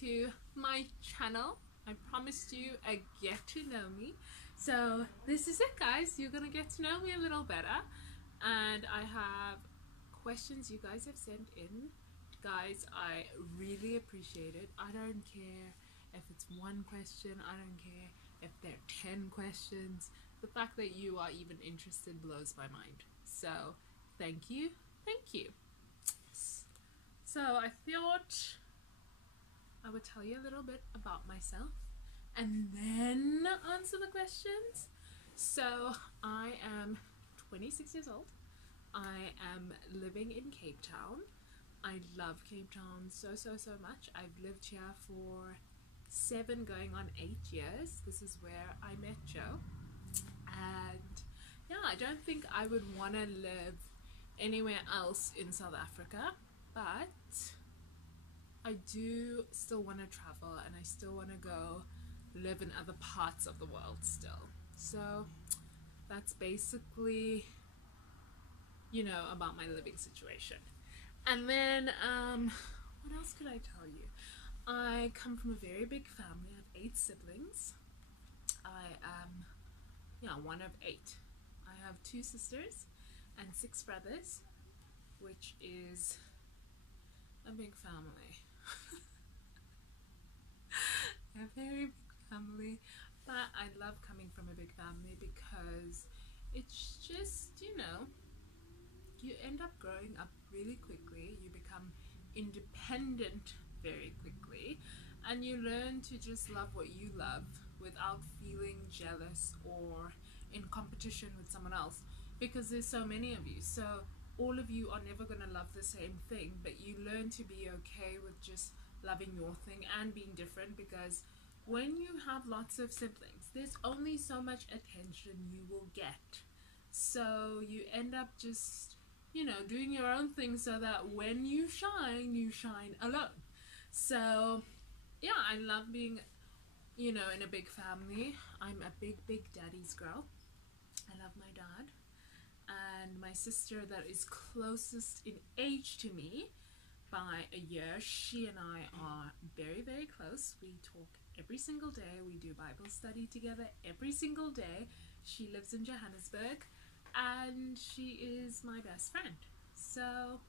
to my channel. I promised you a get to know me. So this is it, guys. You're gonna get to know me a little better, and I have questions you guys have sent in. Guys, I really appreciate it. I don't care if it's one question, I don't care if there are 10 questions. The fact that you are even interested blows my mind. So thank you, thank you. So I thought I would tell you a little bit about myself and then answer the questions. So I am 26 years old. I am living in Cape Town. I love Cape Town so much. I've lived here for 7 going on 8 years. This is where I met Joe, and yeah, I don't think I would want to live anywhere else in South Africa, but I do still want to travel, and I still want to go live in other parts of the world still. So that's basically, you know, about my living situation. And then what else could I tell you? I come from a very big family. I have 8 siblings. I am, yeah, one of 8. I have 2 sisters and 6 brothers, which is a big family. A very big family, but I love coming from a big family because it's just, you know, you end up growing up really quickly. You become independent very quickly, and you learn to just love what you love without feeling jealous or in competition with someone else, because there's so many of you. So all of you are never going to love the same thing, but you learn to be okay with just loving your thing and being different, because when you have lots of siblings, there's only so much attention you will get. So you end up just, you know, doing your own thing so that when you shine alone. So yeah, I love being, you know, in a big family. I'm a big daddy's girl. I love my dad. And my sister that is closest in age to me by a year, she and I are very close. We talk every single day. We do Bible study together every single day. She lives in Johannesburg, and she is my best friend. So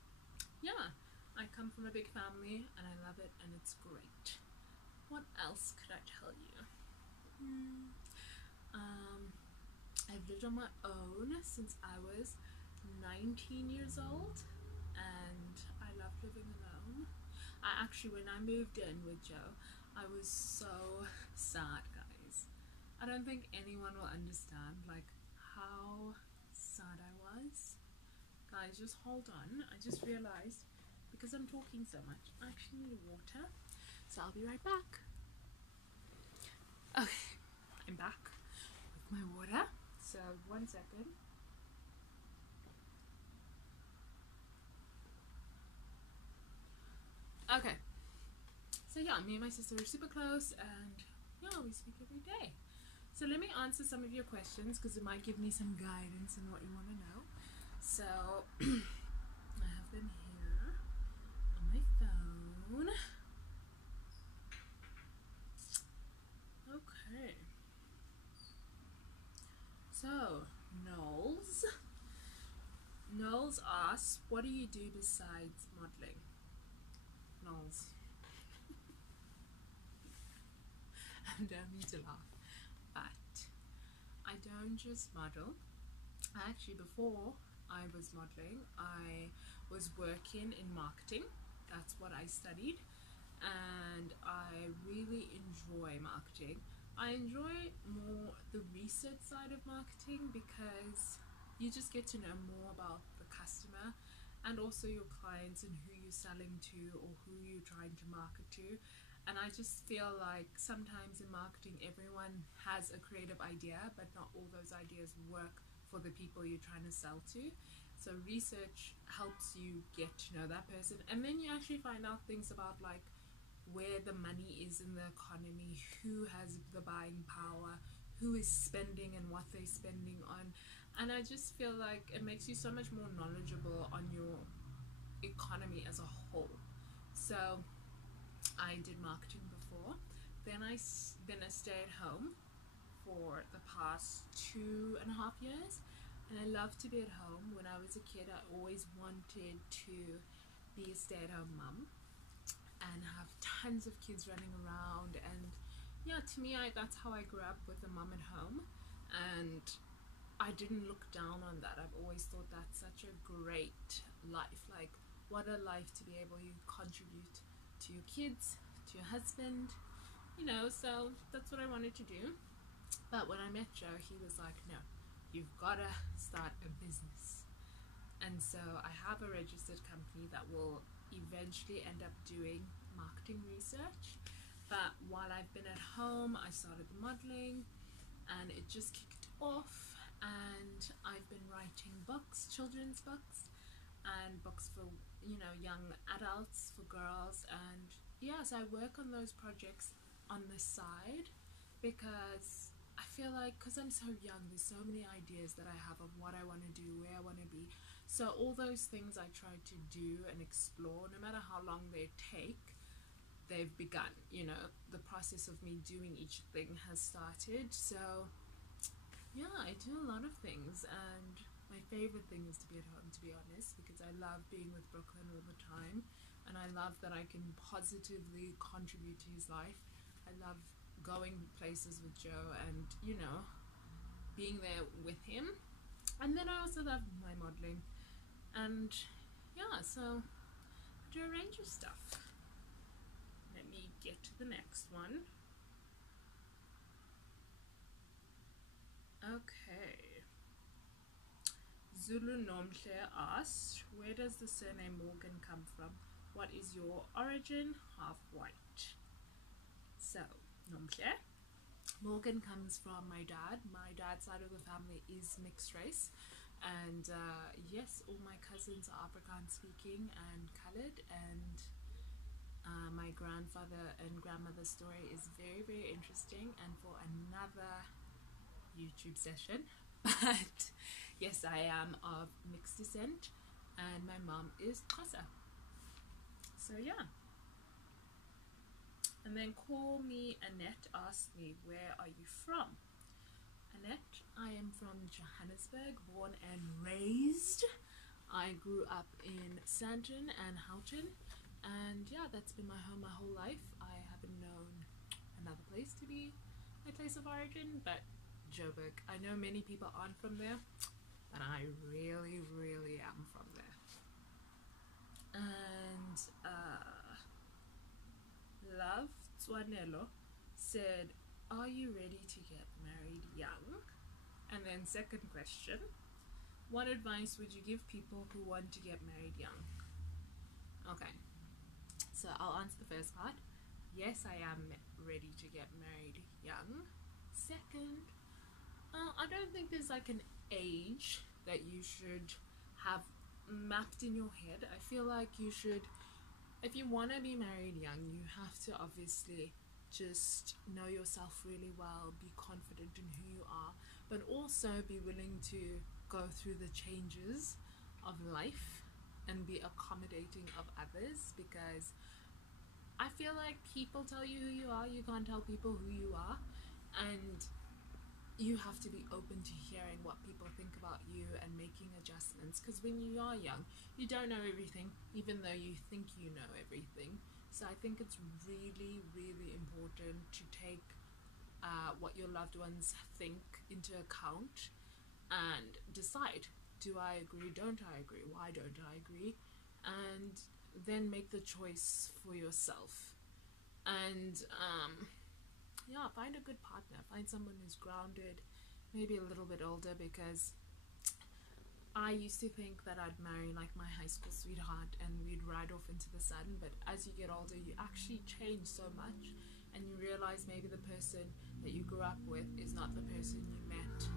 yeah, I come from a big family and I love it, and it's great. What else could I tell you? I've lived on my own since I was 19 years old, and I love living alone. I actually, when I moved in with Joe, I was so sad, guys. I don't think anyone will understand like how sad I was. Guys, just hold on. I just realized, because I'm talking so much, I actually need water, so I'll be right back. Okay, I'm back with my water, so 1 second. Okay, so yeah, me and my sister are super close, and yeah, we speak every day. So let me answer some of your questions, because it might give me some guidance in what you want to know. So I have them here on my phone. Okay. So Knowles asks, what do you do besides modeling? Knowles. I don't need to laugh, but I don't just model. Actually, before I was modeling, I was working in marketing. That's what I studied, and I really enjoy marketing. I enjoy more the research side of marketing, because you just get to know more about the customer and also your clients and who you're selling to or who you're trying to market to. And I just feel like sometimes in marketing everyone has a creative idea, but not all those ideas work for the people you're trying to sell to. So research helps you get to know that person, and then you actually find out things about like where the money is in the economy, who has the buying power, who is spending and what they're spending on. And I just feel like it makes you so much more knowledgeable on your economy as a whole. So I did marketing before. Then I've been a stay-at-home for the past 2.5 years, and I love to be at home. When I was a kid, I always wanted to be a stay-at-home mum and have tons of kids running around, and yeah, to me, that's how I grew up, with a mum at home, and I didn't look down on that. I've always thought that's such a great life. Like, what a life to be able to contribute to your kids, to your husband, so that's what I wanted to do. But when I met Joe, he was like, no, you've got to start a business. And so I have a registered company that will eventually end up doing marketing research. But while I've been at home, I started modeling, and it just kicked off. And I've been writing books, children's books, and books for young adults, for girls. And yes, I work on those projects on the side, because I feel like, because I'm so young, there's so many ideas that I have of what I want to do, where I want to be. So all those things I try to do and explore, no matter how long they take, they've begun. The process of me doing each thing has started. So yeah, I do a lot of things, and my favorite thing is to be at home, to be honest, because I love being with Brooklyn all the time, and I love that I can positively contribute to his life. I love going places with Joe and being there with him. And then I also love my modeling, and yeah, so I do a range of stuff. Let me get to the next one. Okay. Zulu Nomhle asks, where does the surname Morgan come from? What is your origin? Half white. So, Nomhle. Morgan comes from my dad. My dad's side of the family is mixed race. And yes, all my cousins are Afrikaans speaking and coloured. And my grandfather and grandmother's story is very, very interesting, and for another YouTube session. But yes, I am of mixed descent, and my mom is Xhosa. So yeah. And then Call Me Annette asked me, where are you from? Annette, I am from Johannesburg, born and raised. I grew up in Sandton and Houghton, and yeah, that's been my home my whole life. I haven't known another place to be my place of origin, but Joburg. I know many people aren't from there, but I really, really am from there. And Love Tswanelo said, are you ready to get married young? And then second question, what advice would you give people who want to get married young? Okay, so I'll answer the first part. Yes, I am ready to get married young. Second, I don't think there's like an age that you should have mapped in your head. I feel like you should, if you want to be married young, you have to obviously just know yourself really well, be confident in who you are, but also be willing to go through the changes of life and be accommodating of others, because I feel like people tell you who you are, you can't tell people who you are, and you have to be open to hearing what people think about you and making adjustments, because when you are young, you don't know everything, even though you think you know everything. So I think it's really, really important to take what your loved ones think into account and decide, do I agree, don't I agree, why don't I agree, and then make the choice for yourself. And yeah, find a good partner, find someone who's grounded, maybe a little bit older, because I used to think that I'd marry like my high school sweetheart and we'd ride off into the sun, but as you get older, you actually change so much, and you realize maybe the person that you grew up with is not the person you met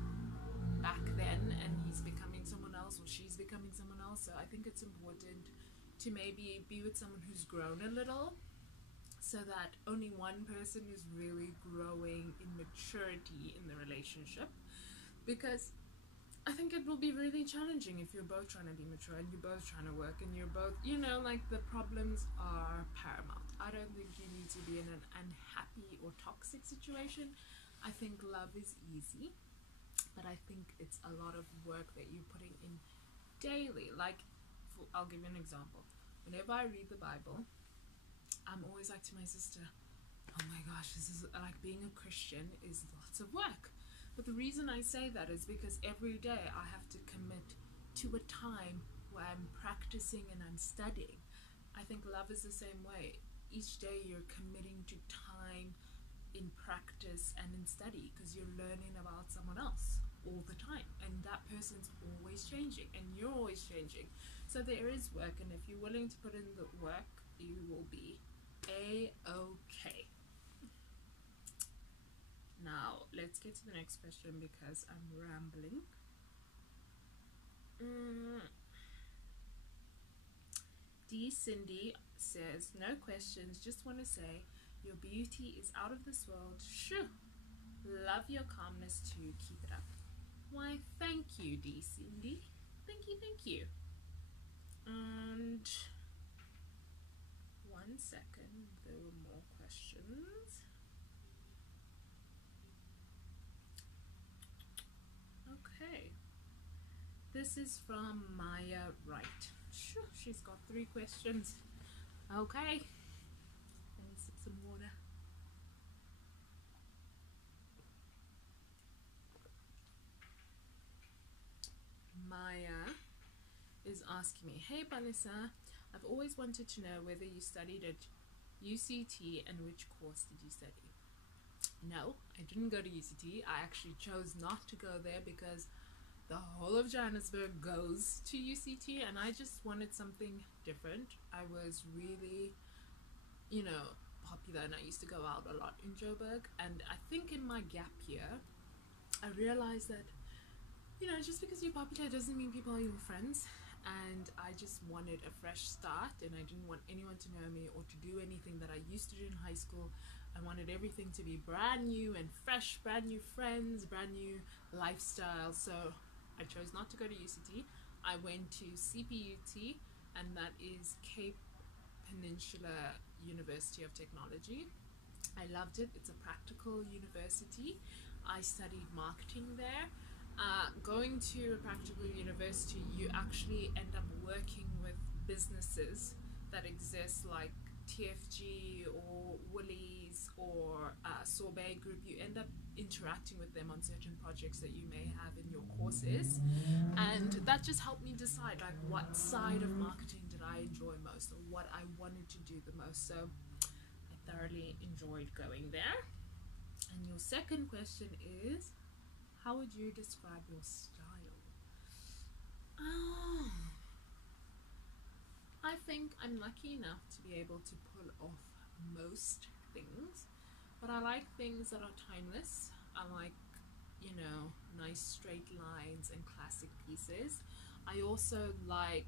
back then, and he's becoming someone else or she's becoming someone else. So I think it's important to maybe be with someone who's grown a little, so that only one person is really growing in maturity in the relationship, because I think it will be really challenging if you're both trying to be mature and you're both trying to work and you're both, like, the problems are paramount. I don't think you need to be in an unhappy or toxic situation. I think love is easy, but I think it's a lot of work that you're putting in daily. Like, I'll give you an example. Whenever I read the Bible, I'm always like to my sister, oh my gosh, this is like, being a Christian is lots of work. But the reason I say that is because every day I have to commit to a time where I'm practicing and I'm studying. I think love is the same way. Each day you're committing to time in practice and in study, because you're learning about someone else all the time, and that person's always changing and you're always changing. So there is work, and if you're willing to put in the work, you will be a-okay. Now let's get to the next question because I'm rambling. D. Cindy says, no questions, just want to say your beauty is out of this world. Shoo! Love your calmness too. Keep it up. Why, thank you, D. Cindy. Thank you, thank you. And 1 second, there were more questions. Okay. This is from Maya Wright. Shoo, she's got 3 questions. Okay. Let me sip some water. Maya is asking me, hey Balisa, I've always wanted to know whether you studied at UCT and which course did you study? No, I didn't go to UCT. I actually chose not to go there because the whole of Johannesburg goes to UCT and I just wanted something different. I was really, popular, and I used to go out a lot in Joburg, and I think in my gap year I realized that just because you're popular doesn't mean people are your friends, and I just wanted a fresh start, and I didn't want anyone to know me or to do anything that I used to do in high school. I wanted everything to be brand new and fresh, brand new friends, brand new lifestyle. So I chose not to go to UCT. I went to CPUT, and that is Cape Peninsula University of Technology. I loved it. It's a practical university. I studied marketing there. Going to a practical university, you actually end up working with businesses that exist, like TFG or Woolies or Sorbet Group. You end up interacting with them on certain projects that you may have in your courses, and that just helped me decide like what side of marketing did I enjoy most, or what I wanted to do the most. So I thoroughly enjoyed going there. And your second question is, how would you describe your style? I think I'm lucky enough to be able to pull off most things, but I like things that are timeless. I like, nice straight lines and classic pieces. I also like,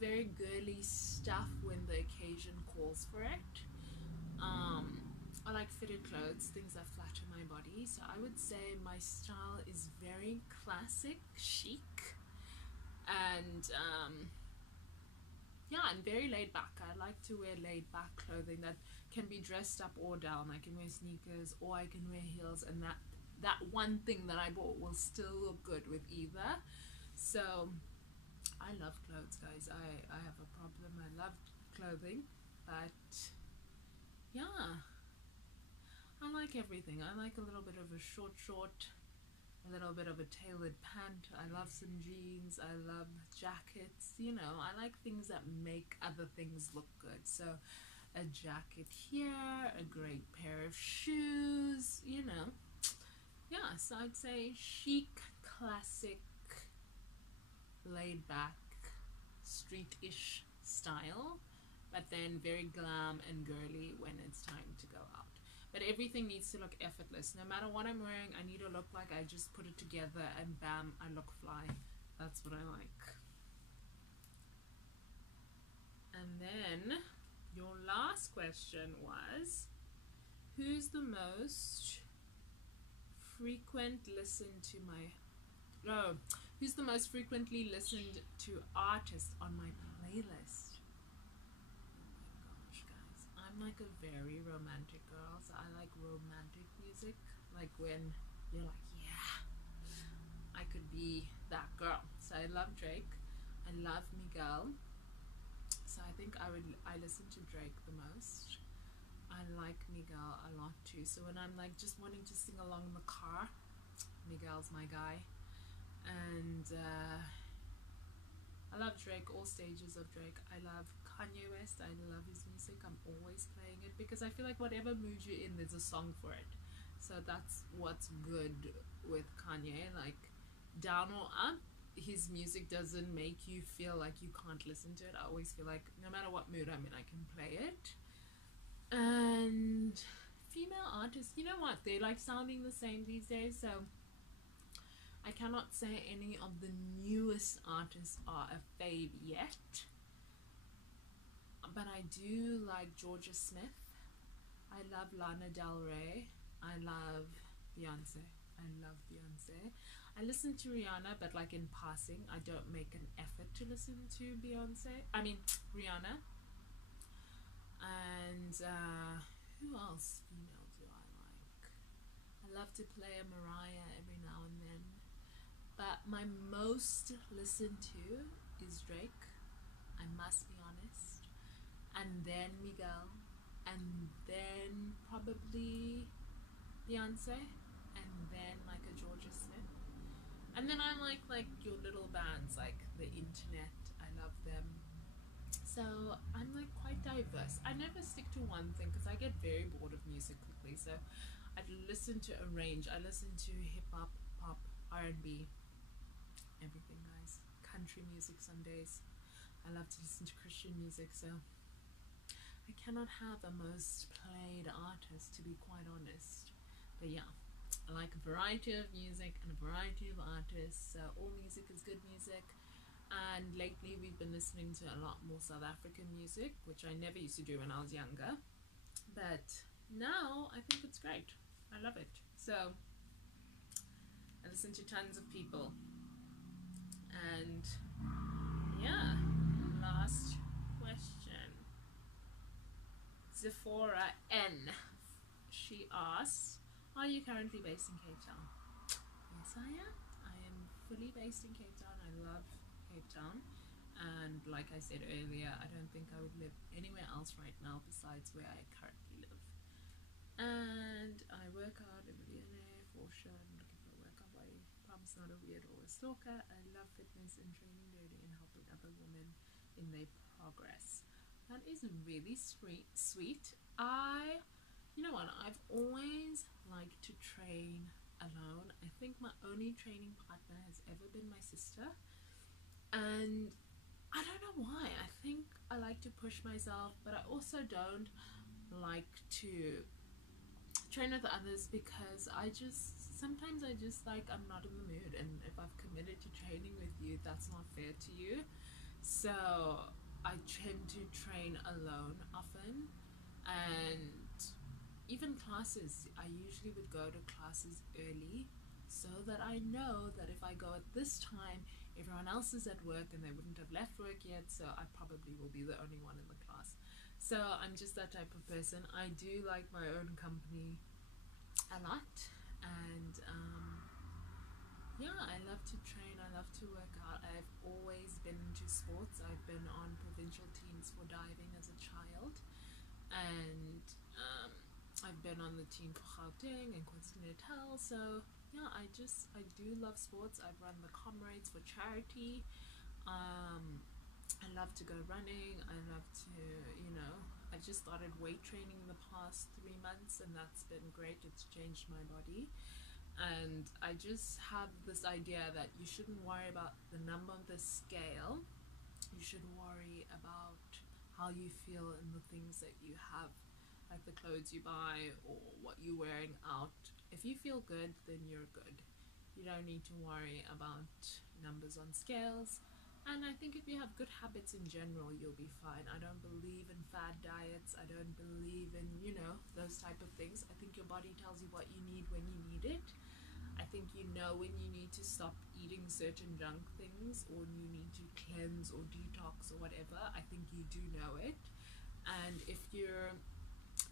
very girly stuff when the occasion calls for it. I like fitted clothes, things that flatter my body. So I would say my style is very classic, chic, and and very laid back. I like to wear laid back clothing that can be dressed up or down. I can wear sneakers or I can wear heels, and that one thing that I bought will still look good with either. So I love clothes, guys. I have a problem. I love clothing, but yeah, I like everything. I like a little bit of a short, a little bit of a tailored pant. I love some jeans. I love jackets. I like things that make other things look good. So a jacket here, a great pair of shoes, Yeah, so I'd say chic, classic, laid back, street-ish style, but then very glam and girly when it's time to go out. But everything needs to look effortless. No matter what I'm wearing, I need to look like I just put it together and bam, I look fly. That's what I like. And then your last question was, who's the most frequent listened to who's the most frequently listened to artist on my playlist? Oh my gosh, I'm like a very romantic girl, so I like romantic music. Like when you're like, yeah, I could be that girl. So I love Drake. I love Miguel. So I think I listen to Drake the most. I like Miguel a lot too. So when I'm like just wanting to sing along in the car, Miguel's my guy. And I love Drake, all stages of Drake. I love Kanye West. I love his music. I'm always playing it because I feel like whatever mood you're in, there's a song for it. So that's what's good with Kanye. Like down or up, his music doesn't make you feel like you can't listen to it. I always feel like no matter what mood I'm in, I can play it. And female artists, you know what? They're like sounding the same these days. So I cannot say any of the newest artists are a fave yet, but I do like Georgia Smith. I love Lana Del Rey. I love Beyonce. I love Beyonce. I listen to Rihanna, but like in passing. I don't make an effort to listen to Rihanna. And who else female do I like? I love to play a Mariah every now and then. But my most listened to is Drake, I must be honest, and then Miguel, and then probably Beyonce, and then like a Georgia Smith, and then I like your little bands like The Internet. I love them. So I'm like quite diverse. I never stick to one thing because I get very bored of music quickly. So I listen to a range. I listen to hip hop, pop, R&B. Everything, guys. Country music some days. I love to listen to Christian music, so I cannot have a most played artist, to be quite honest. But yeah, I like a variety of music and a variety of artists. So all music is good music. And lately we've been listening to a lot more South African music, which I never used to do when I was younger, but now I think it's great. I love it. So I listen to tons of people. And yeah, last question. Zephora N. She asks, are you currently based in Cape Town? Yes, I am. I am fully based in Cape Town. I love Cape Town. And like I said earlier, I don't think I would live anywhere else right now besides where I currently live. And I work out in Millionaire for sure. I'm looking for a workout body. Promise not a weird or a stalker. I love fitness and training daily and helping other women in their progress. That is really sweet. You know what? I've always liked to train alone. I think my only training partner has ever been my sister. And I don't know why. I think I like to push myself, but I also don't like to train with others because sometimes I just like I'm not in the mood, and if I've committed to training with you, that's not fair to you. So I tend to train alone often. And even classes, I usually would go to classes early so that I know that if I go at this time, everyone else is at work and they wouldn't have left work yet, so I probably will be the only one in the class. So I'm just that type of person. I do like my own company a lot, and yeah, I love to train, I love to work out. I've always been into sports. I've been on provincial teams for diving as a child, and I've been on the team for Gauteng and KwaZulu-Natal. So yeah, I do love sports. I've run the Comrades for charity. I love to go running. I love to, I just started weight training in the past 3 months, and that's been great. It's changed my body. And I just have this idea that you shouldn't worry about the number on the scale. You should worry about how you feel in the things that you have, like the clothes you buy or what you're wearing out. If you feel good, then you're good. You don't need to worry about numbers on scales. And I think if you have good habits in general, you'll be fine. I don't believe in fad diets. I don't believe in, those type of things. I think your body tells you what you need when you need it. I think you know when you need to stop eating certain junk things, or you need to cleanse or detox or whatever. I think you do know it. And if you're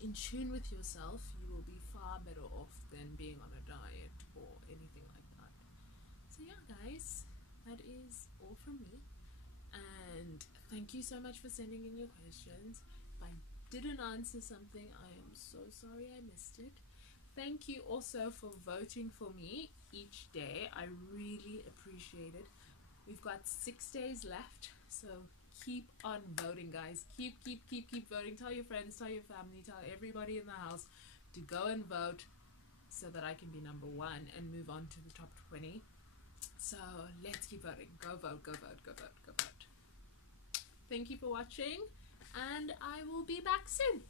in tune with yourself, you will be far better off than being on a diet or anything like that. So yeah, guys, that is all from me. And thank you so much for sending in your questions. If I didn't answer something, I am so sorry I missed it. Thank you also for voting for me each day. I really appreciate it. We've got 6 days left, so keep on voting, guys. Keep voting. Tell your friends, tell your family, tell everybody in the house to go and vote so that I can be number 1 and move on to the top 20. So let's keep voting. Go vote, go vote, go vote, go vote. Thank you for watching, and I will be back soon.